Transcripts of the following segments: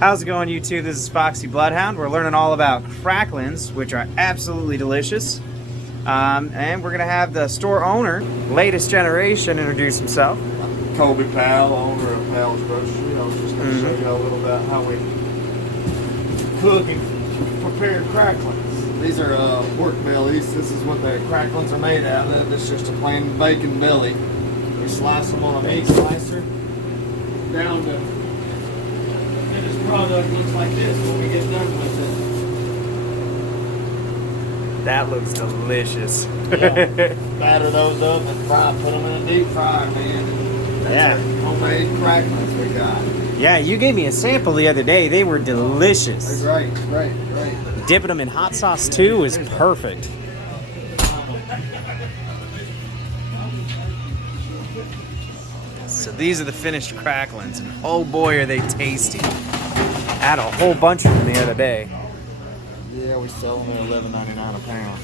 How's it going, YouTube? This is Foxy Bloodhound. We're learning all about cracklins, which are absolutely delicious. And we're going to have the store owner, latest generation, introduce himself. Powell, owner of Powell's Grocery. I was just going to show you a little about how we cook and prepare cracklins. These are pork bellies. This is what the cracklins are made out of. This is just a plain bacon belly. We slice them on a meat slicer down to finished product. Looks like this when we get done with it. That looks delicious. Yeah. Batter those up and fry. Put them in a deep fryer, man. That's our homemade cracklins we got. Yeah, you gave me a sample the other day. They were delicious. They're great. Dipping them in hot sauce too is perfect. So these are the finished cracklins, and oh boy are they tasty. I had a whole bunch of them the other day. Yeah, we sell them at $11.99 a pound.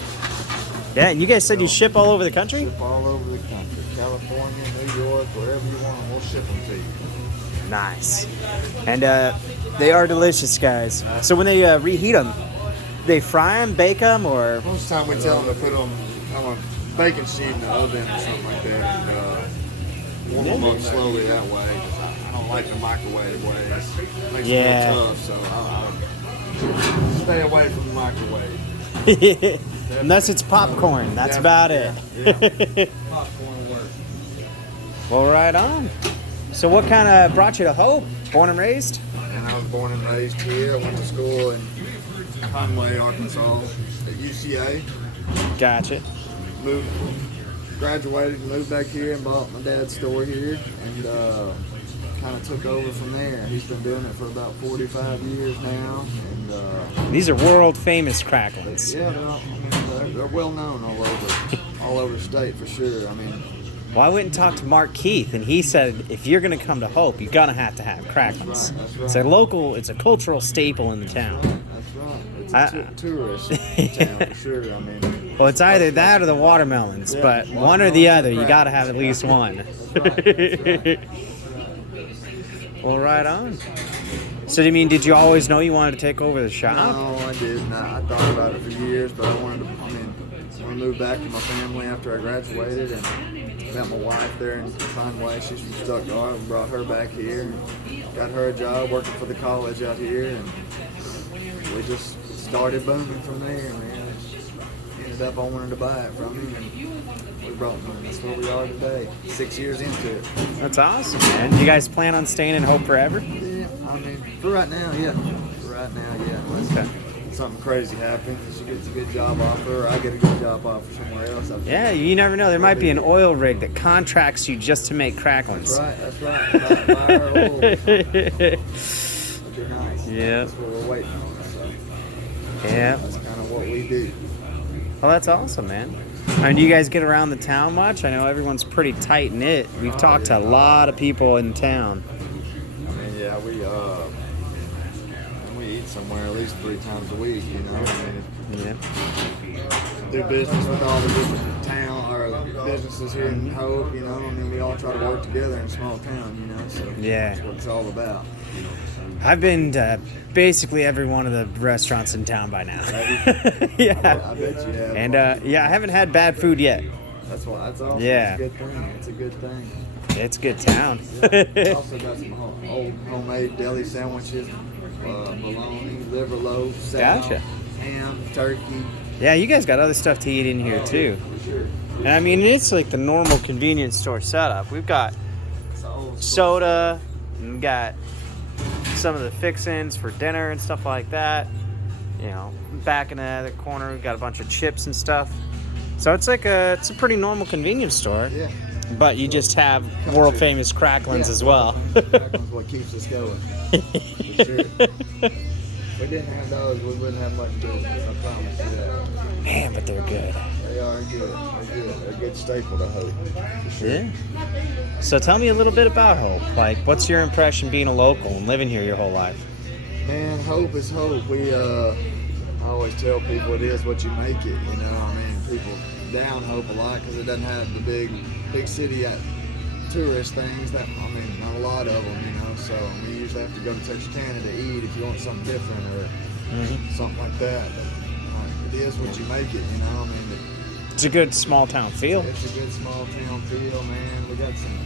Yeah, and you guys said you ship all over the country? Ship all over the country. California, New York, wherever you want them, we'll ship them to you. Nice. And they are delicious, guys. So when they reheat them, they fry them, bake them, or? Most of the time we tell them to put them on a baking sheet in the oven or something like that, and warm them up slowly that way. I don't like the microwave way. It makes me feel tough, so I'll stay away from the microwave. Unless it's popcorn, that's about it. Yeah. Popcorn works. Well, right on. So what kind of brought you to Hope? Born and raised? And I was born and raised here. I went to school in Conway, Arkansas, at UCA. Gotcha. Graduated and moved back here and bought my dad's store here, and kind of took over from there. He's been doing it for about 45 years now. And these are world famous cracklins. Yeah, they're well known all over the state for sure. I mean, well, I went and talked to Mark Keith, and he said if you're going to come to Hope, you're going to have cracklins. That's right. It's a cultural staple in the town. That's right. It's a tourist town for sure. I mean, well, it's either that or the watermelons, but one or the other, you got to have at least one. That's right. Well, right on. So, did you always know you wanted to take over the shop? No, I didn't. I thought about it for years, but I wanted to. I moved back to my family after I graduated, and met my wife there in Conway. She's from Stuttgart, and brought her back here, and got her a job working for the college out here, and we just started booming from there, man. Ended up owning to buy it from him, and we brought them. That's where we are today, 6 years into it. That's awesome, man. You guys plan on staying in Hope forever? Yeah, I mean, for right now, yeah. Unless something crazy happens, she gets a good job offer, or I get a good job offer somewhere else. Yeah, you never know. There might be an oil rig that contracts you just to make cracklins. That's right. Buy her oil. That'd be nice. Yeah. That's what we're waiting on. So. Yeah. That's kind of what we do. Well, that's awesome, man. Do you guys get around the town much? I know everyone's pretty tight-knit. We've talked to a lot of people in town. I mean, yeah, we eat somewhere at least 3 times a week, you know. I mean, do business with all the different businesses here in Hope, you know. I mean, we all try to work together in a small town, you know. So that's what it's all about. I've been to basically every one of the restaurants in town by now. Yeah. I bet you have. And I haven't had bad food yet. That's awesome. Yeah. It's a good thing. It's a good town. Yeah. Also got some old homemade deli sandwiches, bologna, liver loaf, salad, ham, turkey. Yeah, you guys got other stuff to eat in here too. For sure. And I mean, it's like the normal convenience store setup. We've got soda, and we've got some of the fixins for dinner and stuff like that. You know, back in the other corner, we've got a bunch of chips and stuff. So it's like it's a pretty normal convenience store. Yeah. But you just have world famous cracklins as well. Cracklins what keeps us going. For sure. If we didn't have those, we wouldn't have much business. I promise you that. Man, but they're good. They are good. They're a good staple to Hope. For sure. Yeah. So tell me a little bit about Hope. Like, what's your impression being a local and living here your whole life? Man, Hope is Hope. I always tell people it is what you make it. You know, I mean, people down Hope a lot because it doesn't have the big city tourist things. Not a lot of them. You know, know, so we usually have to go to Texarkana to eat if you want something different or something like that. But it is what you make it, you know. I mean, It's a good small town feel. it's a good small town feel, man. We got some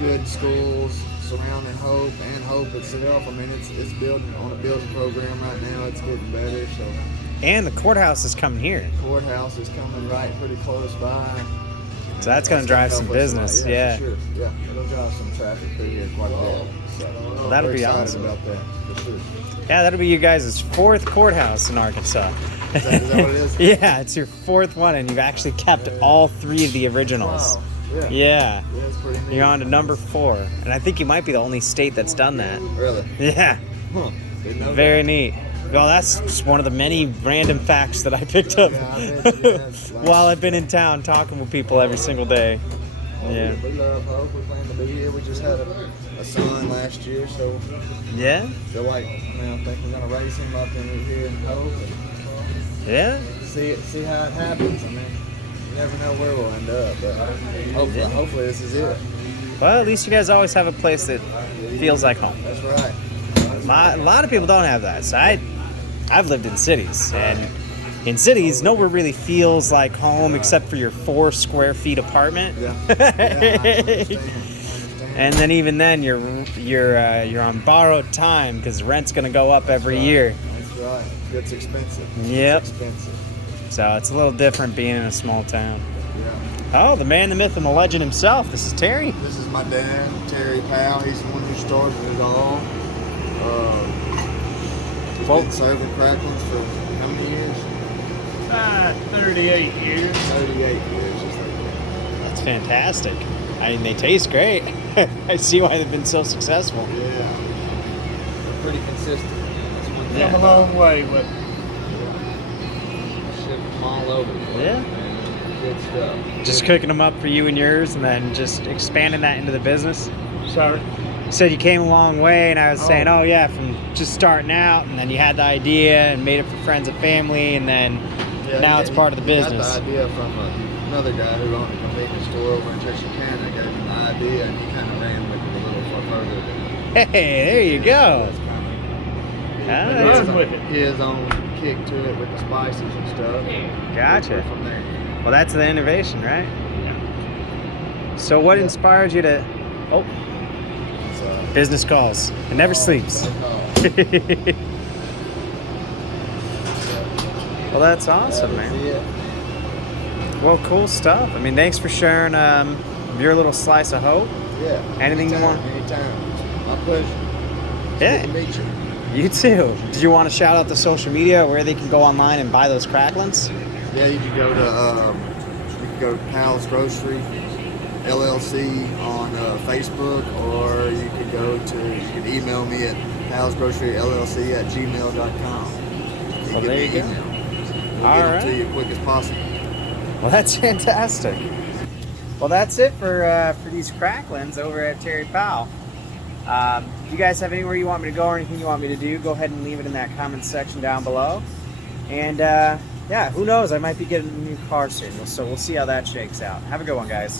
good schools surrounding Hope and Hope itself. I mean, it's building on a building program right now. It's getting better. So, And the courthouse is coming here. courthouse is coming right pretty close by. So that's going to drive help some us business. a lot. Yeah. For sure. Yeah, it'll drive some traffic through here quite a bit. So, That'll we're be excited awesome. about that, for sure. Yeah, that'll be you guys' 4th courthaus in Arkansas. Is that what it is? Yeah, it's your 4th one, and you've actually kept all 3 of the originals. Wow. Yeah. Yeah. Yeah, it's pretty neat. You're on to number 4. And I think you might be the only state that's done that. Really? Yeah. Huh. Didn't know Very neat. Well, that's just one of the many random facts that I picked up Yeah, I bet you have. while I've been in town talking with people every single day. Yeah. We love Hope. We plan to be here. We just had a son last year, so Yeah? feel like I think we're gonna raise him up in here in Hope and Yeah? see how it happens. I mean, you never know where we'll end up, but hopefully this is it. Well, at least you guys always have a place that feels like home. That's right. A lot of people don't have that. So I've lived in cities, and in cities, nowhere really feels like home except for your 4 square feet apartment. Yeah. I understand. And then even then, you're on borrowed time because rent's gonna go up every year. That's right. It's expensive. Yep. It's expensive. So it's a little different being in a small town. Yeah. Oh, the man, the myth, and the legend himself. This is Terry. This is my dad, Terry Powell. He's the one who started it all. He's been serving cracklings for how many years? 38 years. 38 years. Just like that. That's fantastic. I mean, they taste great. I see why they've been so successful. Yeah. They're pretty consistent. That's one thing. Come a long way with Ship them all over the place, Yeah. man. Good stuff. Just cooking them up for you and yours, and then just expanding that into the business. Sorry. You said you came a long way, and I was saying, Oh. oh yeah, from just starting out, and then you had the idea and made it for friends and family, and then now it's part of the business. Got the idea from another guy who owned a convenience store over in Texarkana. Gave him the idea, and he kind of ran with it a little far further than Hey, there you go. Run his, with it. his own kick to it with the spices and stuff. Gotcha. From there. Well, that's the innovation, right? So what inspired you to... Oh, It's, business calls. It never sleeps. Well, that's awesome, man. Well, cool stuff. I mean, thanks for sharing your little slice of hope. Yeah. Anything you want? Anytime. My pleasure. Yeah. Good to meet you. You too. Did you want to shout out the social media where they can go online and buy those cracklings? Yeah, you can go to Powell's Grocery LLC on Facebook, or you can email me at powellsgroceryllc@gmail.com. Well, there you go. We'll All get right. it to you as quick as possible. Well, that's fantastic. Well, that's it for these cracklings over at Terry Powell. If you guys have anywhere you want me to go or anything you want me to do, go ahead and leave it in that comment section down below. And yeah, who knows? I might be getting a new car soon, so we'll see how that shakes out. Have a good one, guys.